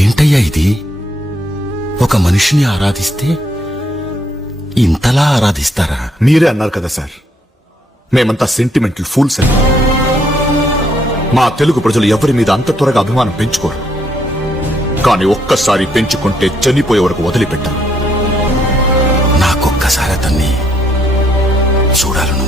ఏంటయ్యా ఇది? ఒక మనిషిని ఆరాధిస్తే ఇంతలా ఆరాధిస్తారా? మీరే అన్నారు కదా సార్, మేమంతా సెంటిమెంటల్ ఫూల్స్ అని. మా తెలుగు ప్రజలు ఎవరి మీద అంత త్వరగా అభిమానం పెంచుకోరు. కానీ ఒక్కసారి పెంచుకుంటే చనిపోయే వరకు వదిలిపెట్టారు. నాకొక్కసారి అతన్ని చూడాలను.